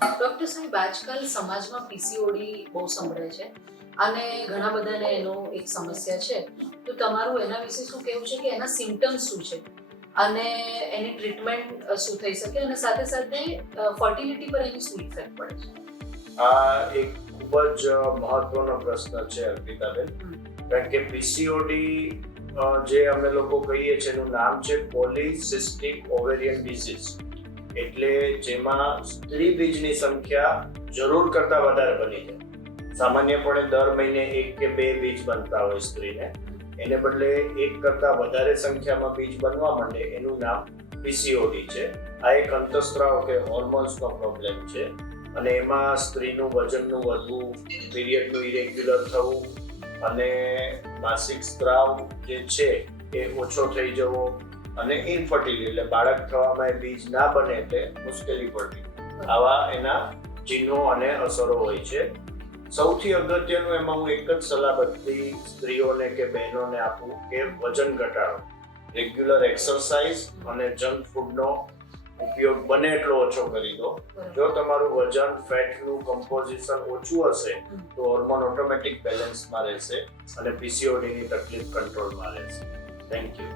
Doctor સાહેબ, આજકાલ સમાજમાં પીસીઓડી બહુ સંભળાય છે અને ઘણા બધાને એનો એક સમસ્યા છે. તો તમારું એના વિશે શું કહેવું છે કે એના સિમ્પટમ્સ શું છે અને એની ટ્રીટમેન્ટ શું થઈ શકે અને સાથે સાથે ફર્ટિલિટી પર એની શું ઇફેક્ટ પડે છે? આ એક ખૂબ જ મહત્વનો પ્રશ્ન છે અર્પિતાબેન, કારણ કે પીસીઓડી જે અમે લોકો કહીએ છીએ એનું નામ છે પોલિસિસ્ટિક ઓવેરિયન ડિઝીઝ, એટલે જેમાં સ્ત્રી બીજની સંખ્યા જરૂર કરતાં વધારે બની જાય. સામાન્યપણે દર મહિને 1 કે 2 બીજ બનતા હોય સ્ત્રીને, એને બદલે 1 કરતાં વધારે સંખ્યામાં બીજ બનવા માંડે, એનું નામ પીસીઓડી છે. આ એક અંતઃસ્ત્રાવ કે હોર્મોન્સનો પ્રોબ્લેમ છે અને એમાં સ્ત્રીનું વજનનું વધવું, પીરિયડનું ઇરેગ્યુલર થવું અને માસિક સ્ત્રાવ જે છે એ ઓછો થઈ જવો અને ઇન્ફર્ટિલિટી એટલે બાળક થવામાં બીજ ના બને એટલે મુશ્કેલી પડવી, આવા એના ચિહ્નો અને અસરો હોય છે. સૌથી અગત્યનું એમાં હું એક જ સલાહ બધી સ્ત્રીઓને કે બહેનોને આપું કે વજન ઘટાડો, રેગ્યુલર એક્સરસાઇઝ અને જંક ફૂડનો ઉપયોગ બને એટલો ઓછો કરી દો. જો તમારું વજન ફેટનું કમ્પોઝિશન ઓછું હશે તો હોર્મોન ઓટોમેટિક બેલેન્સમાં રહેશે અને પીસીઓડીની તકલીફ કંટ્રોલમાં રહેશે. Thank you.